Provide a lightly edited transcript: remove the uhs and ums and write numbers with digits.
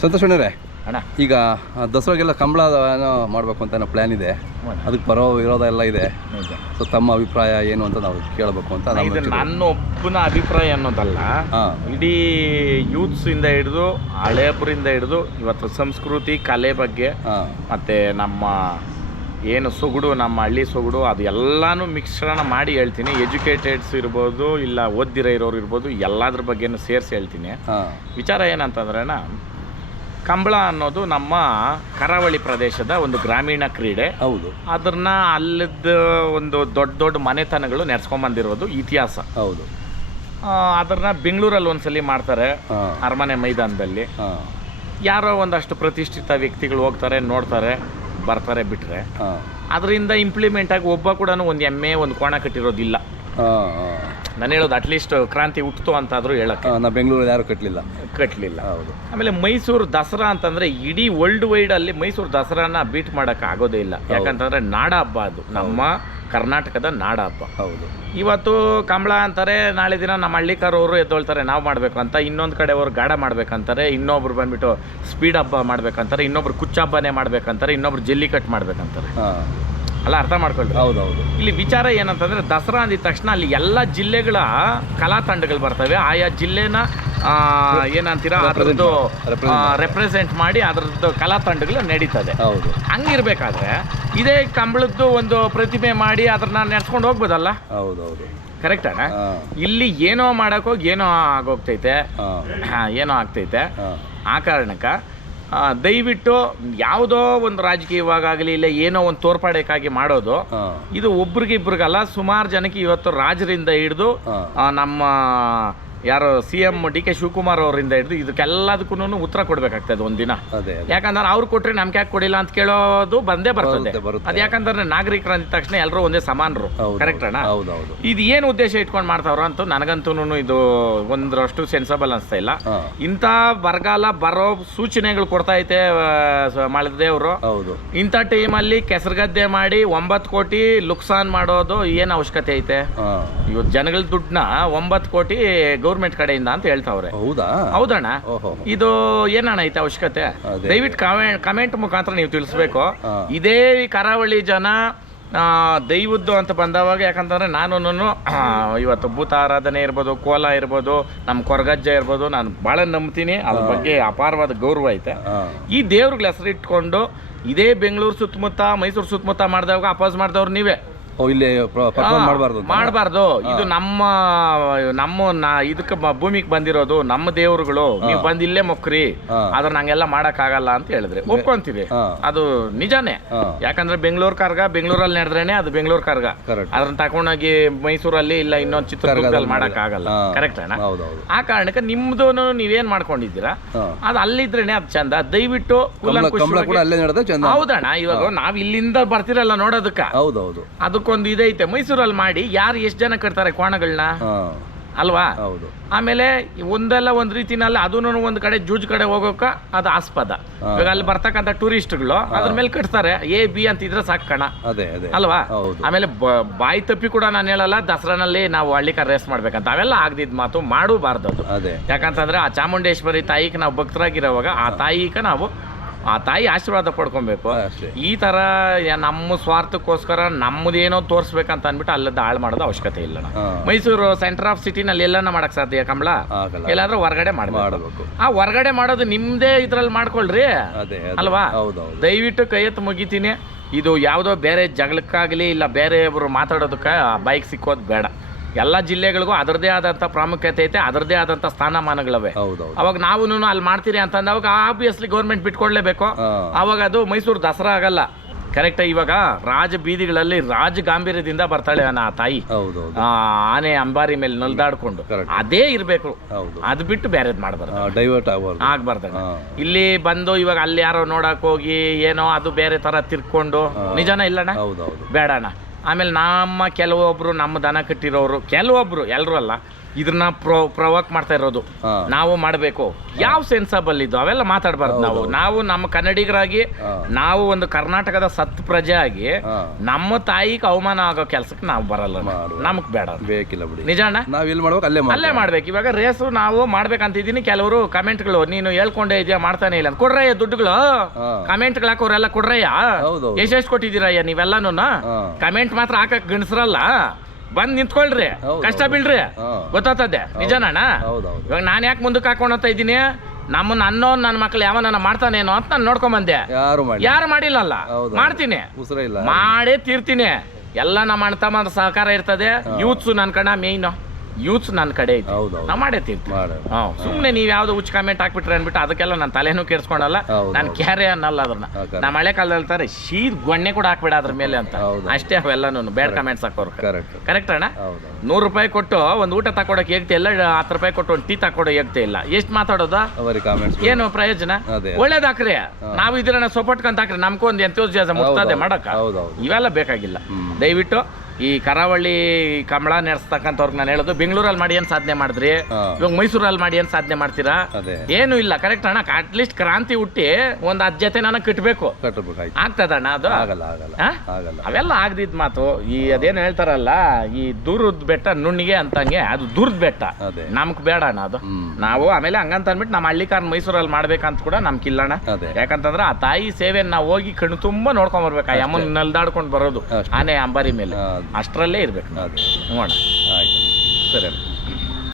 ಸಂತೋಷ್ ಅಣ್ಣರೇ, ಅಣ್ಣ ಈಗ ದಸರಾಗೆಲ್ಲ ಕಂಬಳ ಏನೋ ಮಾಡಬೇಕು ಅಂತ ಏನೋ ಪ್ಲ್ಯಾನ್ ಇದೆ. ಅದಕ್ಕೆ ಬರೋ ವಿರೋಧ ಎಲ್ಲ ಇದೆ. ಸೊ ತಮ್ಮ ಅಭಿಪ್ರಾಯ ಏನು ಅಂತ ನಾವು ಕೇಳಬೇಕು ಅಂತ. ನನ್ನ ಒಬ್ಬನ ಅಭಿಪ್ರಾಯ ಅನ್ನೋದಲ್ಲ, ಇಡೀ ಯೂತ್ಸ್ ಇಂದ ಹಿಡಿದು ಹಳೆಯಬ್ಬರಿಂದ ಹಿಡಿದು ಇವತ್ತು ಸಂಸ್ಕೃತಿ ಕಲೆ ಬಗ್ಗೆ ಮತ್ತೆ ನಮ್ಮ ಏನು ಸೊಗಡು, ನಮ್ಮ ಹಳ್ಳಿ ಸೊಗಡು, ಅದು ಎಲ್ಲನೂ ಮಿಶ್ರಣ ಮಾಡಿ ಹೇಳ್ತೀನಿ. ಎಜುಕೇಟೆಡ್ಸ್ ಇರ್ಬೋದು, ಇಲ್ಲ ಓದ್ದಿರ ಇರೋರು ಇರ್ಬೋದು, ಎಲ್ಲದ್ರ ಬಗ್ಗೆನೂ ಸೇರಿಸಿ ಹೇಳ್ತೀನಿ. ವಿಚಾರ ಏನಂತಂದ್ರೆ, ಕಂಬಳ ಅನ್ನೋದು ನಮ್ಮ ಕರಾವಳಿ ಪ್ರದೇಶದ ಒಂದು ಗ್ರಾಮೀಣ ಕ್ರೀಡೆ. ಹೌದು. ಅದನ್ನ ಅಲ್ಲದ ಒಂದು ದೊಡ್ಡ ದೊಡ್ಡ ಮನೆತನಗಳು ನೆಡ್ಸ್ಕೊಂಡ್ಬಂದಿರೋದು ಇತಿಹಾಸ. ಹೌದು. ಅದನ್ನ ಬೆಂಗಳೂರಲ್ಲಿ ಒಂದ್ಸಲಿ ಮಾಡ್ತಾರೆ, ಅರಮನೆ ಮೈದಾನದಲ್ಲಿ. ಯಾರೋ ಒಂದಷ್ಟು ಪ್ರತಿಷ್ಠಿತ ವ್ಯಕ್ತಿಗಳು ಹೋಗ್ತಾರೆ, ನೋಡ್ತಾರೆ, ಬರ್ತಾರೆ, ಬಿಟ್ರೆ ಅದರಿಂದ ಇಂಪ್ಲಿಮೆಂಟ್ ಆಗಿ ಒಬ್ಬ ಕೂಡ ಒಂದು ಎಮ್ಮೆ ಒಂದು ಕೋಣ ಕಟ್ಟಿರೋದಿಲ್ಲ. ನಾನು ಹೇಳೋದು ಅಟ್ಲೀಸ್ಟ್ ಕ್ರಾಂತಿ ಹುಟ್ಟಿತು ಅಂತಾದರೂ ಹೇಳಕ್ಕೆ. ಬೆಂಗಳೂರಲ್ಲಿ ಯಾರು ಕಟ್ಟಲಿಲ್ಲ. ಹೌದು. ಆಮೇಲೆ ಮೈಸೂರು ದಸರಾ ಅಂತಂದರೆ ಇಡೀ ವರ್ಲ್ಡ್ ವೈಡ್ ಅಲ್ಲಿ ಮೈಸೂರು ದಸರಾನ ಬೀಟ್ ಮಾಡೋಕ್ಕೆ ಆಗೋದೇ ಇಲ್ಲ. ಯಾಕಂತಂದರೆ ನಾಡ ಹಬ್ಬ, ಅದು ನಮ್ಮ ಕರ್ನಾಟಕದ ನಾಡ ಹಬ್ಬ. ಹೌದು. ಇವತ್ತು ಕಂಬಳ ಅಂತಾರೆ, ನಾಳೆ ದಿನ ನಮ್ಮ ಹಳ್ಳಿಕಾರವರು ಎದ್ದೊಳ್ತಾರೆ ನಾವು ಮಾಡಬೇಕು ಅಂತ, ಇನ್ನೊಂದು ಕಡೆ ಅವರು ಗಾಢ ಮಾಡ್ಬೇಕಂತಾರೆ, ಇನ್ನೊಬ್ರು ಬಂದ್ಬಿಟ್ಟು ಸ್ಪೀಡ್ ಹಬ್ಬ ಮಾಡ್ಬೇಕಂತಾರೆ, ಇನ್ನೊಬ್ರು ಕುಚ್ಚ ಹಬ್ಬನೇ ಮಾಡ್ಬೇಕಂತಾರೆ, ಇನ್ನೊಬ್ರು ಜಲ್ಲಿ ಕಟ್ ಮಾಡ್ಬೇಕಂತಾರೆ. ಅಲ್ಲ, ಅರ್ಥ ಮಾಡ್ಕೊಳ್ರಿ. ಹೌದೌದು. ಇಲ್ಲಿ ವಿಚಾರ ಏನಂತಂದ್ರೆ, ದಸರಾ ಅಂದಿದ ತಕ್ಷಣ ಅಲ್ಲಿ ಎಲ್ಲ ಜಿಲ್ಲೆಗಳ ಕಲಾ ತಂಡಗಳು ಬರ್ತವೆ. ಆಯಾ ಜಿಲ್ಲೆನ ಏನಂತೀರಾ ಅದ್ರದ್ದು ರೆಪ್ರೆಸೆಂಟ್ ಮಾಡಿ ಅದ್ರದ್ದು ಕಲಾ ತಂಡಗಳು ನಡೀತದೆ. ಹೌದು. ಹಂಗಿರ್ಬೇಕಾದ್ರೆ ಇದೇ ಕಂಬಳದ್ದು ಒಂದು ಪ್ರತಿಮೆ ಮಾಡಿ ಅದನ್ನ ನೆಡ್ಸ್ಕೊಂಡು ಹೋಗ್ಬೋದಲ್ಲ. ಹೌದೌದು. ಕರೆಕ್ಟ್ ಅಣ್ಣ. ಇಲ್ಲಿ ಏನೋ ಮಾಡೋಕ್ಕೋಗಿ ಏನೋ ಆಗೋಗ್ತೈತೆ, ಏನೋ ಆಗ್ತೈತೆ. ಆ ಕಾರಣಕ್ಕೆ ದಯವಿಟ್ಟು ಯಾವುದೋ ಒಂದು ರಾಜಕೀಯವಾಗಲಿ ಇಲ್ಲ ಏನೋ ಒಂದು ತೋರ್ಪಾಡಕ್ಕಾಗಿ ಮಾಡೋದು ಇದು ಒಬ್ರಿಗಿಬ್ರಿಗಲ್ಲ, ಸುಮಾರು ಜನಕ್ಕೆ ಇವತ್ತು ರಾಜರಿಂದ ಹಿಡಿದು ನಮ್ಮ ಯಾರು CM DK ಶಿವಕುಮಾರ್ ಅವರಿಂದ ಹಿಡಿದು ಇದಕ್ಕೆಲ್ಲದಕ್ಕೂ ಉತ್ತರ ಕೊಡ್ಬೇಕಾಗ್ತದೆ ಒಂದಿನ. ಯಾಕಂದ್ರೆ ಅವ್ರು ಕೊಟ್ರೆ ನಮ್ಗೆ ಯಾಕೆ ಕೊಡಿಲ್ಲ ಅಂತ ಕೇಳೋದು ಬಂದೇ ಬರ್ತದೆ. ಅದು ಯಾಕಂದ್ರೆ ನಾಗರಿಕರು ಅಂದ ತಕ್ಷಣ ಎಲ್ಲರೂ ಒಂದೇ ಸಮಾನರು. ಕರೆಕ್ಟ್ ಅಣ್ಣ. ಇದು ಏನು ಉದ್ದೇಶ ಇಟ್ಕೊಂಡು ಮಾಡ್ತಾವ್ರ ಅಂತ ನನಗಂತೂ ಇದು ಒಂದರಷ್ಟು ಸೆನ್ಸಬಲ್ ಅನಿಸ್ತಾ ಇಲ್ಲ. ಇಂಥ ಬರಗಾಲ ಬರೋ ಸೂಚನೆಗಳು ಕೊಡ್ತಾ ಐತೆ ಮಳೆದೇವ್ರು. ಇಂಥ ಟೈಮಲ್ಲಿ ಕೆಸರುಗದ್ದೆ ಮಾಡಿ 9 ಕೋಟಿ ಲುಕ್ಸಾನ್ ಮಾಡೋದು ಏನು ಅವಶ್ಯಕತೆ ಐತೆ? ಇವತ್ತು ಜನಗಳ ದುಡ್ಡನ್ನ 9 ಕೋಟಿ ಗೌರ್ಮೆಂಟ್ ಕಡೆಯಿಂದ ಅಂತ ಹೇಳ್ತಾವ್ರೆ. ಹೌದಣ್ಣ. ಇದು ಏನಣ್ಣ ಐತೆ ಅವಶ್ಯಕತೆ? ದಯವಿಟ್ಟು ಕಮೆಂಟ್ ಮುಖಾಂತರ ನೀವು ತಿಳಿಸ್ಬೇಕು. ಇದೇ ಕರಾವಳಿ ಜನ ದೈವದ್ದು ಅಂತ ಬಂದವಾಗ, ಯಾಕಂತಂದ್ರೆ ನಾನು ಇವತ್ತು ಭೂತ ಆರಾಧನೆ ಇರ್ಬೋದು, ಕೋಲ ಇರ್ಬೋದು, ನಮ್ಮ ಕೊರಗಜ್ಜ ಇರ್ಬೋದು, ನಾನು ಭಾಳ ನಂಬ್ತೀನಿ. ಅದ್ರ ಬಗ್ಗೆ ಅಪಾರವಾದ ಗೌರವ ಐತೆ. ಈ ದೇವ್ರಿಗೆ ಹೆಸರಿಟ್ಕೊಂಡು ಇದೇ ಬೆಂಗಳೂರು ಸುತ್ತಮುತ್ತ ಮೈಸೂರು ಸುತ್ತಮುತ್ತ ಮಾಡಿದವಾಗ ಅಪೋಸ್ ಮಾಡಿದವ್ರು ನೀವೇ. ಮಾಡಬಾರ್ದು. ಇದು ನಮ್ಮ ಇದಕ್ಕೆ ಭೂಮಿಗೆ ಬಂದಿರೋದು ನಮ್ಮ ದೇವ್ರುಗಳು. ನೀವು ಬಂದು ಇಲ್ಲೇ ಮೊಕ್ಕ್ರಿ, ಆದ್ರೆ ನಂಗೆಲ್ಲ ಮಾಡಕ್ ಆಗಲ್ಲ ಅಂತ ಹೇಳಿದ್ರೆ ಒಪ್ಕೊಂತೀವಿ. ಅದು ನಿಜಾನೇ. ಯಾಕಂದ್ರೆ ಬೆಂಗಳೂರು ಕಾರ್ಗ ಬೆಂಗಳೂರಲ್ಲಿ ನಡೆದ್ರೇನೆ ಅದು ಬೆಂಗಳೂರು ಕಾರ್ಗ. ಅದನ್ನ ತಕೊಂಡೋಗಿ ಮೈಸೂರಲ್ಲಿ ಇಲ್ಲ ಇನ್ನೊಂದು ಚಿತ್ರದುರ್ಗದಲ್ಲಿ ಮಾಡಕ್ ಆಗಲ್ಲ. ಕರೆಕ್ಟ್ ಅಣ್ಣ. ಆ ಕಾರಣಕ್ಕೆ ನಿಮ್ದು ನೀವೇನ್ ಮಾಡ್ಕೊಂಡಿದ್ದೀರಾ ಅದು ಅಲ್ಲಿದ್ರೇನೆ ಅದು ಚಂದ. ದಯವಿಟ್ಟು ಹೌದಣ್ಣ. ಇವಾಗ ನಾವ್ ಇಲ್ಲಿಂದ ಬರ್ತಿರಲ್ಲ ನೋಡೋದಕ್ಕ, ಅದಕ್ಕೊಂದು ಇದೈತೆ. ಮೈಸೂರಲ್ಲಿ ಮಾಡಿ ಯಾರು ಎಷ್ಟು ಜನ ಕಟ್ತಾರೆ ಕೋಣಗಳನ್ನ ಅಲ್ವಾ? ಆಮೇಲೆ ಒಂದಲ್ಲ ಒಂದ್ ರೀತಿನಲ್ಲಿ ಅದನ್ನು ಒಂದ್ ಕಡೆ ಜೂಜ್ ಕಡೆ ಹೋಗೋಕ ಅದು ಆಸ್ಪದ. ಇವಾಗ ಅಲ್ಲಿ ಬರ್ತಕ್ಕಂಥ ಟೂರಿಸ್ಟ್ಗಳು ಅದ್ರ ಮೇಲೆ ಕಟ್ತಾರೆ A B ಅಂತಿದ್ರೆ ಸಾಕಣ ಅಲ್ವಾ? ಆಮೇಲೆ ಬಾಯಿ ತಪ್ಪಿ ಕೂಡ ನಾನು ಹೇಳಲ್ಲ ದಸರಾನಲ್ಲಿ ನಾವು ಹಳ್ಳಿಕಾರ ರೇಸ್ ಮಾಡ್ಬೇಕಂತ, ಅವೆಲ್ಲ ಆಗದಿದ್ ಮಾತು ಮಾಡಬಾರ್ದು. ಅದು ಯಾಕಂತಂದ್ರೆ ಆ ಚಾಮುಂಡೇಶ್ವರಿ ತಾಯಿಗೆ ನಾವು ಭಕ್ತರಾಗಿರೋವಾಗ ಆ ತಾಯಿ ಆಶೀರ್ವಾದ ಪಡ್ಕೊಬೇಕು. ಈ ತರ ನಮ್ಮ ಸ್ವಾರ್ಥಕ್ಕೋಸ್ಕರ ನಮ್ಮದೇನೋ ತೋರಿಸ್ಬೇಕಂತ ಅಂದ್ಬಿಟ್ಟು ಅಲ್ಲದ ಹಾಳು ಮಾಡೋದು ಅವಶ್ಯಕತೆ ಇಲ್ಲ. ಮೈಸೂರು ಸೆಂಟರ್ ಆಫ್ ಸಿಟಿನಲ್ಲಿ ಎಲ್ಲಾನ ಮಾಡಕ್ ಸಾಧ್ಯ ಕಂಬಳ? ಎಲ್ಲಾದ್ರೂ ಹೊರಗಡೆ ಮಾಡಬೇಕು. ಆ ಹೊರಗಡೆ ಮಾಡೋದು ನಿಮ್ದೇ ಇದ್ರಲ್ಲಿ ಮಾಡ್ಕೊಳ್ರಿ ಅಲ್ವಾ? ದಯವಿಟ್ಟು ಕೈ ಎತ್ತು ಮುಗಿತೀನಿ. ಇದು ಯಾವುದೋ ಬೇರೆ ಜಗಳಕ್ಕಾಗಲಿ ಇಲ್ಲ ಬೇರೆ ಒಬ್ರು ಮಾತಾಡೋದಕ್ಕೆ ಬೈಕ್ ಸಿಕ್ಕೋದು ಬೇಡ. ಎಲ್ಲ ಜಿಲ್ಲೆಗಳಿಗೂ ಅದರದೇ ಆದಂಥ ಪ್ರಾಮುಖ್ಯತೆ ಐತೆ, ಅದರದೇ ಆದಂಥ ಸ್ಥಾನಮಾನಗಳವೆ. ಅವಾಗ ನಾವು ಅಲ್ಲಿ ಮಾಡ್ತೀರಿ ಅಂತಂದಾಗ ಆಬ್ವಿಯಸ್ಲಿ ಗೌರ್ಮೆಂಟ್ ಬಿಟ್ಕೊಡ್ಲೇಬೇಕು. ಅವಾಗ ಅದು ಮೈಸೂರು ದಸರಾ ಆಗಲ್ಲ. ಕರೆಕ್ಟ್. ಇವಾಗ ರಾಜ ಬೀದಿಗಳಲ್ಲಿ ರಾಜ ಗಾಂಭೀರ್ಯದಿಂದ ಬರ್ತಾಳೆ ಆ ತಾಯಿ, ಆನೆ ಅಂಬಾರಿ ಮೇಲೆ ನಲ್ದಾಡ್ಕೊಂಡು. ಅದೇ ಇರ್ಬೇಕು. ಅದು ಬಿಟ್ಟು ಬೇರೆದ್ ಮಾಡಬಾರ್ದು, ಡೈವರ್ಟ್ ಆಗ್ಬಾರ್ದು. ಇಲ್ಲಿ ಬಂದು ಇವಾಗ ಅಲ್ಲಿ ಯಾರೋ ನೋಡಕ್ ಹೋಗಿ ಏನೋ ಅದು ಬೇರೆ ತರ ತಿರ್ಕೊಂಡು ನಿಜಾನ ಇಲ್ಲಣ್ಣ? ಬೇಡಣ್ಣ. ಆಮೇಲೆ ನಮ್ಮ ಕೆಲವೊಬ್ರು ನಮ್ಮ ದನ ಕಟ್ಟಿರೋರು, ಕೆಲವೊಬ್ರು ಎಲ್ಲರೂ ಅಲ್ಲ, ಇದನ್ನ ಪ್ರವೋಕ್ ಮಾಡ್ತಾ ಇರೋದು. ನಾವು ಮಾಡಬೇಕು. ಯಾವ ಸೆನ್ಸಬಲ್ ಇದು ಅವೆಲ್ಲ ಮಾತಾಡಬಾರ್ದು. ನಾವು ನಮ್ಮ ಕನ್ನಡಿಗರಾಗಿ ನಾವು ಒಂದು ಕರ್ನಾಟಕದ ಸತ್ ಪ್ರಜೆ ಆಗಿ ನಮ್ಮ ತಾಯಿಗೆ ಅವಮಾನ ಆಗೋ ಕೆಲ್ಸಕ್ಕೆ ನಾವು ಬರಲ್ಲ. ನಮಗ್ ಬೇಡ, ಬೇಕಿಲ್ಲ ಬಿಡಿ. ನಿಜ ಅಣ್ಣ, ನಾವ್ ಎಲ್ಲಿ ಮಾಡ್ಬೇಕು ಅಲ್ಲೇ ಮಾಡ್ಬೇಕು. ಇವಾಗ ರೇಸು ನಾವು ಮಾಡ್ಬೇಕಂತಿದ್ದೀನಿ. ಕೆಲವರು ಕಮೆಂಟ್ಗಳು ನೀನು ಹೇಳ್ಕೊಂಡೇ ಇದೆಯಾ ಮಾಡ್ತಾನೆ ಇಲ್ಲ ಅಂತ ಕೊಡ್ರಯ್ಯ ದುಡ್ಡುಗಳು. ಕಮೆಂಟ್ಗಳು ಹಾಕೋರೆಲ್ಲ ಕೊಡ್ರಯ್ಯ. ಎಷ್ಟೆಷ್ಟು ಕೊಟ್ಟಿದ್ದೀರಯ್ಯ ನೀವೆಲ್ಲಾನು? ಕಮೆಂಟ್ ಮಾತ್ರ ಹಾಕಕ್ ಗಣಸ್ರಲ್ಲ. ಬಂದ್ ನಿಂತ್ಕೊಳ್ರಿ, ಕಷ್ಟ ಬೀಳ್ರಿ, ಗೊತ್ತಾಗ್ತದೆ. ನಿಜನಣ್ಣ? ಇವಾಗ ನಾನ್ ಯಾಕೆ ಮುಂದಕ್ಕೆ ಹಾಕೊಂಡೋಗ್ತಾ ಇದ್ದೀನಿ, ನಮ್ಮನ್ನ ಅನ್ನೋ ನನ್ನ ಮಕ್ಳು ಯಾವನ ಮಾಡ್ತಾನೇನೋ ಅಂತ ನಾನು ನೋಡ್ಕೊಂಡ್ ಬಂದೆ. ಯಾರು ಮಾಡಿಲ್ಲಲ್ಲ, ಮಾಡ್ತೀನಿ, ಮಾಡೇ ತೀರ್ತೀನಿ. ಎಲ್ಲ ನಮ್ಮ ಅಣ್ಣ ತಮ್ಮ ಸಹಕಾರ ಇರ್ತದೆ. ಯೂತ್ಸು ನನ್ನ ಕಣ ಮೇಯ್ನು, ಯೂತ್ಸ್ ನನ್ನ ಕಡೆ ಐತೆ, ನಾವು ಮಾಡೇ ತೀರ್ತೀನಿ. ಸುಮ್ಮನೆ ನೀವು ಯಾವ್ದು ಹುಚ್ಚ ಕಮೆಂಟ್ ಹಾಕ್ಬಿಟ್ರೆ ಅನ್ಬಿಟ್ಟು ಅದಕ್ಕೆಲ್ಲ ನಾನು ತಲೆನೂ ಕೇಳಿಸ್ಕೊಂಡಲ್ಲ, ನಾನು ಕ್ಯಾರೆ ಅನ್ನಲ್ಲ ಅದನ್ನ. ನಮ್ಮ ಹಳೆ ಕಾಲದಲ್ಲಿ ಹೇಳ್ತಾರೆ ಶೀದ್ ಗೊಣ್ಣೆ ಕೂಡ ಹಾಕ್ಬೇಡ ಅದ್ರ ಮೇಲೆ ಅಂತ. ಅಷ್ಟೇ ಅವೆಲ್ಲನೂ ಬೇಡ ಕಮೆಂಟ್ಸ್ ಹಾಕೋರು. ಕರೆಕ್ಟ್ ಅಣ್ಣ? 100 ರೂಪಾಯಿ ಕೊಟ್ಟು ಒಂದು ಊಟ ತಕೊಡಕ್ ಹೇಗ್ತೆ ಇಲ್ಲ, 10 ರೂಪಾಯಿ ಕೊಟ್ಟು ಒಂದು ಟೀ ತಕೊಡೋ ಹೇಗ್ತೆ ಇಲ್ಲ. ಎಷ್ಟು ಮಾತಾಡೋದ, ಏನು ಪ್ರಯೋಜನ? ಒಳ್ಳೇದಾಕ್ರಿ, ನಾವು ಇದನ್ನ ಸೊಪಟ್ಕೊಂತ ಹಾಕ್ರಿ, ನಮ್ಗೂ ಒಂದು ಎಂಥೂಸಿಯಾಸಮ್ ಮುಟ್ತದೆ ಮಾಡಕ. ಇವೆಲ್ಲ ಬೇಕಾಗಿಲ್ಲ. ದಯವಿಟ್ಟು ಈ ಕರಾವಳಿ ಕಮಲ ನೆರೆಸ್ತಕ್ಕಂಥವ್ರಿಗೆ ನಾನು ಹೇಳೋದು, ಬೆಂಗಳೂರಲ್ಲಿ ಮಾಡಿ ಏನ್ ಸಾಧನೆ ಮಾಡಿದ್ರಿ, ಇವಾಗ ಮೈಸೂರಲ್ಲಿ ಮಾಡಿ ಏನ್ ಸಾಧನೆ ಮಾಡ್ತೀರಾ? ಏನು ಇಲ್ಲ. ಕರೆಕ್ಟ್ ಅಣ್ಣ? ಅಟ್ಲೀಸ್ಟ್ ಕ್ರಾಂತಿ ಹುಟ್ಟಿ ಒಂದ್ 10 ಜೊತೆ ನನಗೆ ಕಟ್ಬೇಕು. ಆಗ್ತದಣ್ಣ ಅದು? ಅವೆಲ್ಲ ಆಗದಿದ್ ಮಾತು. ಈ ಅದೇನು ಹೇಳ್ತಾರಲ್ಲ, ಈ ದೂರದ ಬೆಟ್ಟ ನುಣ್ಣಿಗೆ ಅಂತಂಗೆ, ಅದು ದೂರದ ಬೆಟ್ಟ, ನಮ್ಗ್ ಬೇಡ ಅಣ್ಣ ಅದು. ನಾವು ಆಮೇಲೆ ಹಂಗಂತ ಅಂದ್ಬಿಟ್ಟು ನಮ್ಮ ಹಳ್ಳಿಕಾರ್ ಮೈಸೂರಲ್ಲಿ ಮಾಡ್ಬೇಕಂತ ಕೂಡ ನಮ್ಗಿಲ್ಲಣ್ಣ. ಯಾಕಂತಂದ್ರೆ ಆ ತಾಯಿ ಸೇವೆಯನ್ನು ನಾವು ಹೋಗಿ ಕಣ್ಣು ತುಂಬಾ ನೋಡ್ಕೊಂಡ್ ಬರ್ಬೇಕು. ಆ ಅಮ್ಮನ ನಲ್ದಾಡ್ಕೊಂಡು ಬರೋದು ಆನೆ ಅಂಬಾರಿ ಮೇಲೆ, ಅಷ್ಟರಲ್ಲೇ ಇರ್ಬೇಕು. ನೋಡೋಣ. ಆಯ್ತು, ಸರಿ.